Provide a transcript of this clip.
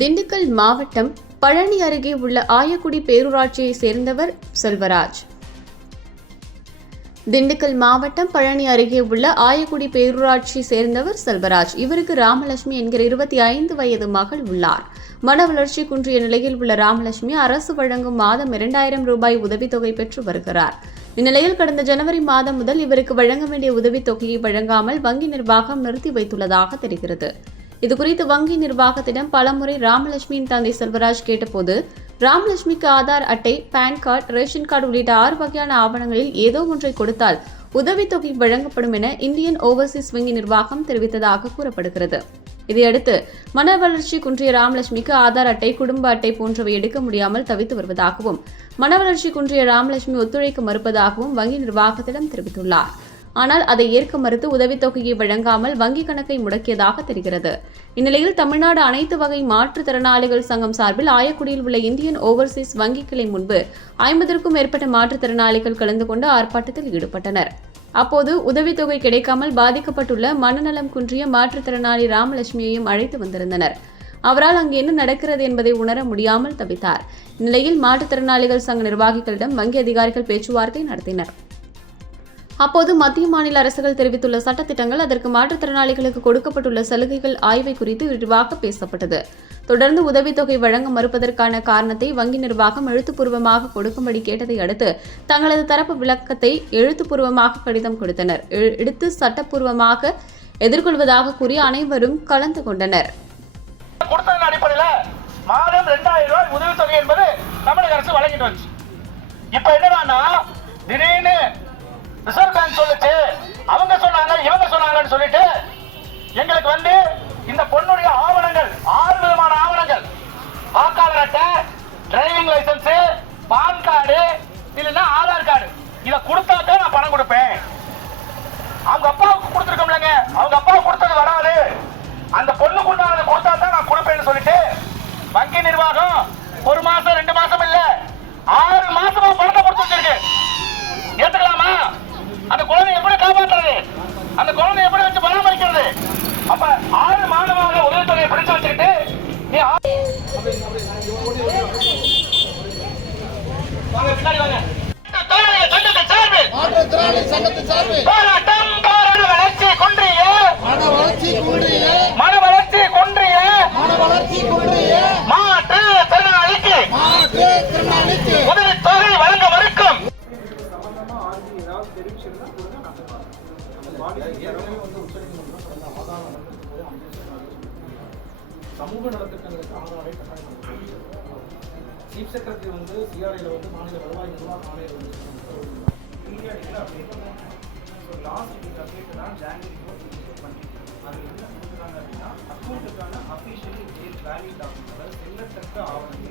திண்டுக்கல் மாவட்டம் பழனி அருகே உள்ள ஆயக்குடி பேரூராட்சியை சேர்ந்தவர் செல்வராஜ். திண்டுக்கல் மாவட்டம் பழனி அருகே உள்ள ஆயக்குடி பேரூராட்சியை சேர்ந்தவர் செல்வராஜ். இவருக்கு ராமலட்சுமி என்கிற 25 வயது மகள் உள்ளார். மன வளர்ச்சி குன்றிய நிலையில் உள்ள ராமலட்சுமி அரசு வழங்கும் மாதம் 2000 ரூபாய் உதவித்தொகை பெற்று வருகிறார். இந்நிலையில் கடந்த ஜனவரி மாதம் முதல் இவருக்கு வழங்க வேண்டிய உதவித்தொகையை வழங்காமல் வங்கி நிர்வாகம் நிறுத்தி வைத்துள்ளதாக தெரிகிறது. இதுகுறித்து வங்கி நிர்வாகத்திடம் பலமுறை ராமலட்சுமியின் தந்தை செல்வராஜ் கேட்டபோது, ராமலட்சுமிக்கு ஆதார் அட்டை, பான் கார்டு, ரேஷன் கார்டு உள்ளிட்ட 6 வகையான ஆவணங்களில் ஏதோ ஒன்றை கொடுத்தால் உதவித்தொகை வழங்கப்படும் என இந்தியன் ஓவர்சீஸ் வங்கி நிர்வாகம் தெரிவித்ததாக கூறப்படுகிறது. இதையடுத்து மன வளர்ச்சி குன்றிய ராமலட்சுமிக்கு ஆதார் அட்டை, குடும்ப அட்டை போன்றவை எடுக்க முடியாமல் தவித்து வருவதாகவும், மன வளர்ச்சி குன்றிய ராமலட்சுமி ஒத்துழைக்க மறுப்பதாகவும் வங்கி நிர்வாகத்திடம் தெரிவித்துள்ளார். ஆனால் அதை ஏற்க மறுத்து உதவித்தொகையை வழங்காமல் வங்கி கணக்கை முடக்கியதாக தெரிகிறது. இந்நிலையில் தமிழ்நாடு அனைத்து வகை மாற்றுத்திறனாளிகள் சங்கம் சார்பில் ஆயக்குடியில் உள்ள இந்தியன் ஓவர்சீஸ் வங்கி கிளை முன்பு 50க்கும் மேற்பட்ட மாற்றுத்திறனாளிகள் கலந்து கொண்டு ஆர்ப்பாட்டத்தில் ஈடுபட்டனர். அப்போது உதவித்தொகை கிடைக்காமல் பாதிக்கப்பட்டுள்ள மனநலம் குன்றிய மாற்றுத்திறனாளி ராமலட்சுமியையும் அழைத்து வந்திருந்தனர். அவரால் அங்கு என்ன நடக்கிறது என்பதை உணர முடியாமல் தவித்தார். இந்நிலையில் மாற்றுத்திறனாளிகள் சங்க நிர்வாகிகளிடம் வங்கி அதிகாரிகள் பேச்சுவார்த்தை நடத்தினர். அப்போது மத்திய மாநில அரசுகள் தெரிவித்துள்ள சட்டத்திட்டங்கள், அதற்கு மாற்றுத்திறனாளிகளுக்கு கொடுக்கப்பட்டுள்ள சலுகைகள் ஆய்வை குறித்து விரிவாக பேசப்பட்டது. தொடர்ந்து உதவித்தொகை வழங்க மறுப்பதற்கான காரணத்தை வங்கி நிர்வாகம் எழுத்துப்பூர்வமாக கொடுக்கும்படி கேட்டதை அடுத்து தங்களது தரப்பு விளக்கத்தை எழுத்துப்பூர்வமாக கடிதம் கொடுத்தனர். எடுத்து சட்டப்பூர்வமாக எதிர்கொள்வதாக கூறி அனைவரும் கலந்து கொண்டனர். மாதம் 2000 ரூபாய் உதவித்தொகை என்பது தமிழக அரசு வழங்கிட்டு வந்துச்சு. இப்ப என்னன்னா திடீர்னு ரிசர்வ் பேங்க் சொல்லுச்சு, அவங்க சொன்னாங்க, இவங்க சொன்னாங்கன்னு சொல்லிட்டு எங்களுக்கு இந்த பொண்ணுடைய ஆவணங்கள் 6 விதமான ஆவணங்கள், வாக்காளர் அட்டை, டிரைவிங் லைசன்ஸ், பான் கார்டு, இல்லைன்னா ஆதார் கார்டு, இதை கொடுத்தாதான் நான் பணம் கொடுப்பேன். அவங்க அப்பாவுக்கு கொடுத்துருக்கோம்லங்க, அவங்க அப்பாவுக்கு கொடுத்தது வராது, அந்த பொண்ணுக்கு உண்டானது கொடுத்தாதான் நான் கொடுப்பேன்னு சொல்லிட்டு வங்கி நிர்வாகம் 1 மாசம் 2 மாசம் இல்ல 6 மாசமா பணத்தை கொடுத்து வச்சிருக்கு. ஏத்துக்கலாமா? அந்த குழந்தை எப்படி காப்பாற்றுறது? அந்த குழந்தை எப்படி வச்சு பராமரிக்கிறது? அப்ப 6 மாதமாக உதவித்தொகையை பிடிச்சு வச்சுக்கிட்டு நீ போராட்டம் வளர்ச்சி குன்றிய மன வளர்ச்சி குன்றிய மாற்று திறனாளிக்கு உதவித்தொகை வழங்க மறுக்கும் சமூக நலத்திட்டங்களுக்கு ஆதரவை சீஃப் செக்ரட்டரி சிஆர்ஐல மாநில வருவாய் நிர்வாக ஆணையர் பீரியாடிக்கல லாஸ்ட் அப்டேட் தான் ஜனவரி 4 பண்ணி அது என்ன கொடுக்குறாங்க அப்படின்னா அக்கௌண்ட்டுக்கான அஃபிஷியலி வேலிட் டாக்குமெண்ட், அதாவது செல்லத்தக்க ஆவணங்கள்